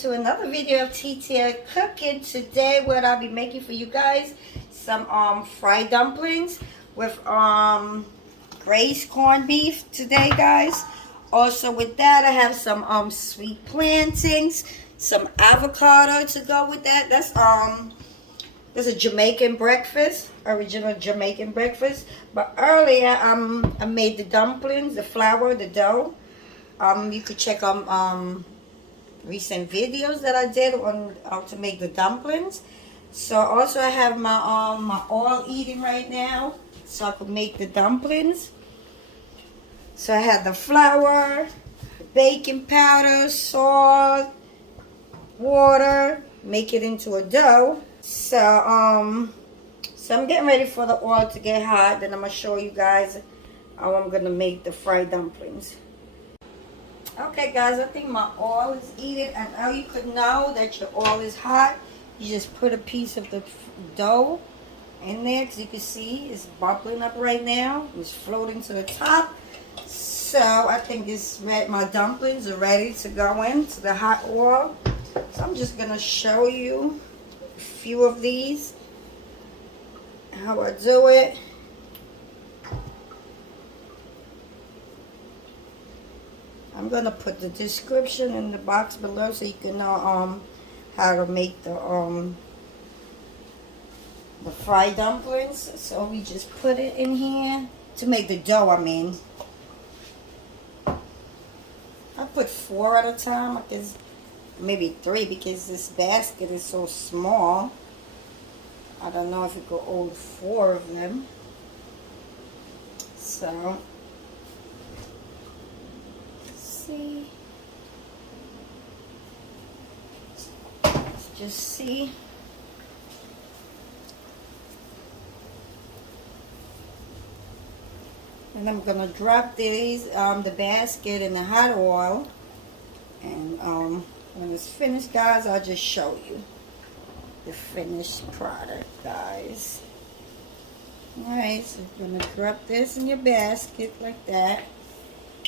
to another video of TTL Cooking. Today what I'll be making for you guys, some fried dumplings with Grace Cornbeef today, guys. Also with that, I have some sweet plantains, some avocado to go with that. That's a Jamaican breakfast, original Jamaican breakfast. But earlier I made the dumplings, the flour, the dough. You could check recent videos that I did on how to make the dumplings. So also I have my my oil eating right now, so I could make the dumplings. So I have the flour, baking powder, salt, water, make it into a dough. So I'm getting ready for the oil to get hot. Then I'm gonna show you guys how I'm gonna make the fried dumplings. Okay guys, I think my oil is heated, and how you could know that your oil is hot, you just put a piece of the dough in there, because you can see it's bubbling up right now. It's floating to the top. So I think it's ready. My dumplings are ready to go into the hot oil. So I'm just gonna show you a few of these, how I do it. I'm gonna put the description in the box below so you can know how to make the fried dumplings. So we just put it in here to make the dough. I mean, I put 4 at a time, because maybe 3, because this basket is so small. I don't know if it could hold 4 of them. So let's just see. And I'm gonna drop these the basket in the hot oil, and when it's finished, guys, I'll just show you the finished product, guys. Alright, so you're gonna drop this in your basket like that.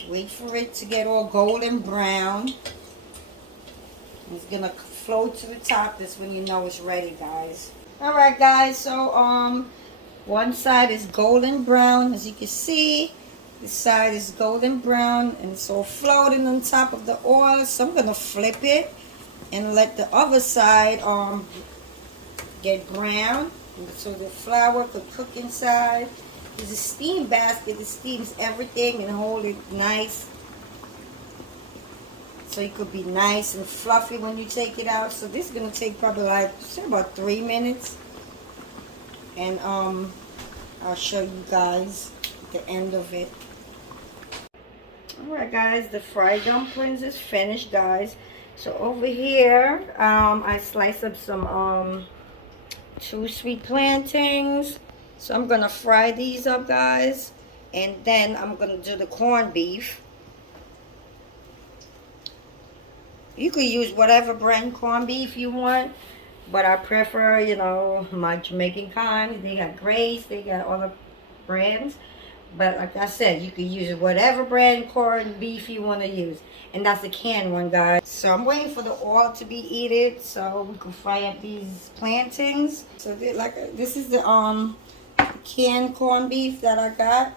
Wait for it to get all golden brown. It's gonna float to the top. That's when you know it's ready, guys. Alright guys, so one side is golden brown, as you can see. This side is golden brown, and it's all floating on top of the oil. So I'm gonna flip it and let the other side get brown, so the flour could cook inside. It's a steam basket. It steams everything and hold it nice, so it could be nice and fluffy when you take it out. So this is gonna take probably like, say, about 3 minutes, and I'll show you guys the end of it. Alright guys, the fried dumplings is finished, guys. So over here I sliced up some 2 sweet plantains. So I'm gonna fry these up, guys, and then I'm gonna do the corned beef. You could use whatever brand corned beef you want, but I prefer, you know, my Jamaican kind. They got Grace, they got other brands, but like I said, you could use whatever brand corned beef you want to use, and that's the canned one, guys. So I'm waiting for the oil to be heated so we can fry up these plantains. So this is the canned corned beef that I got.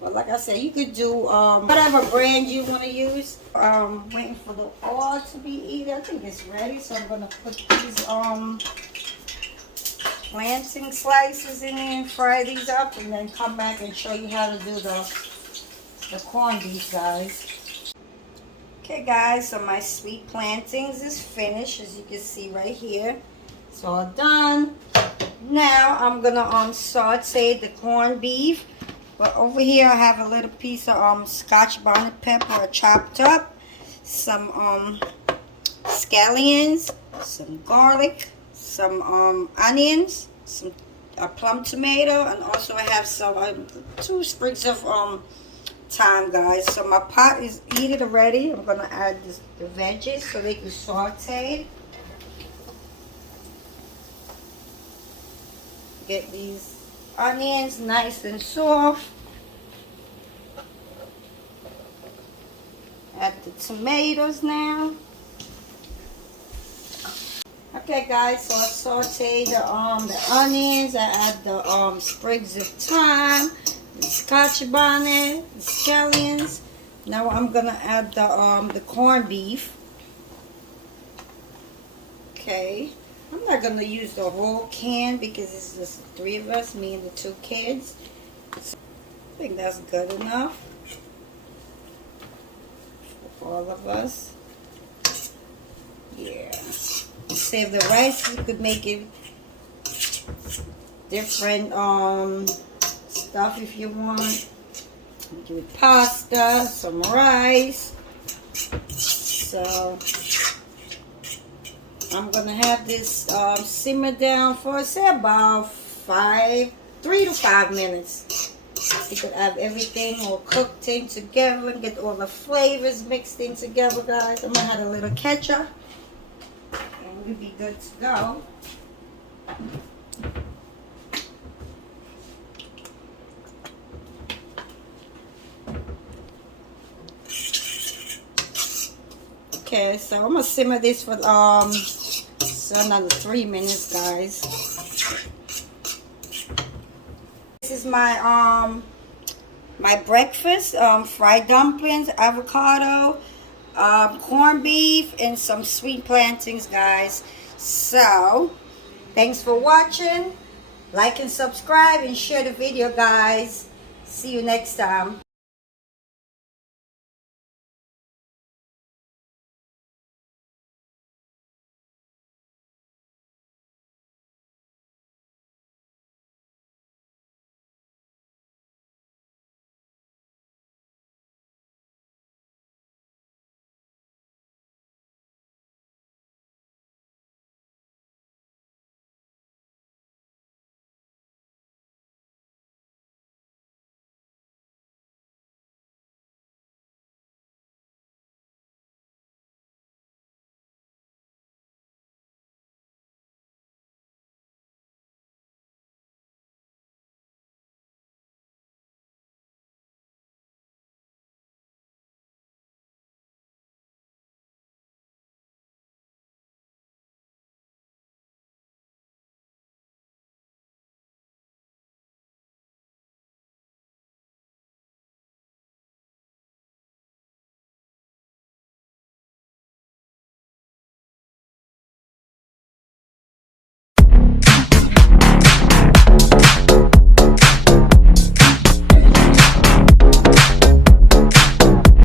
But like I said, you could do whatever brand you want to use. Waiting for the oil to be heated. I think it's ready, so I'm gonna put these plantain slices in there and fry these up, and then come back and show you how to do the corned beef, guys. Okay guys, so my sweet plantains is finished, as you can see right here. It's all done. Now I'm gonna saute the corned beef. But over here I have a little piece of scotch bonnet pepper chopped up, some scallions, some garlic, some onions, some plum tomato, and also I have some 2 sprigs of thyme, guys. So my pot is heated already. I'm gonna add the veggies so they can saute. Get these onions nice and soft. Add the tomatoes now. Okay guys, so I saute the onions, I add the sprigs of thyme, the scotch bonnet, the scallions. Now I'm gonna add the corned beef. Okay. I'm not gonna use the whole can because it's just the 3 of us, me and the 2 kids. So I think that's good enough for all of us. Yeah. Save the rice. You could make it different stuff if you want. Do pasta, some rice. So I'm gonna have this simmer down for say about 3 to 5 minutes. You could have everything all cooked in together and get all the flavors mixed in together, guys. I'm gonna add a little ketchup and we'll be good to go. Okay, so I'm gonna simmer this for so another 3 minutes, guys. This is my my breakfast: fried dumplings, avocado, corned beef, and some sweet plantains, guys. So thanks for watching. Like and subscribe and share the video, guys. See you next time.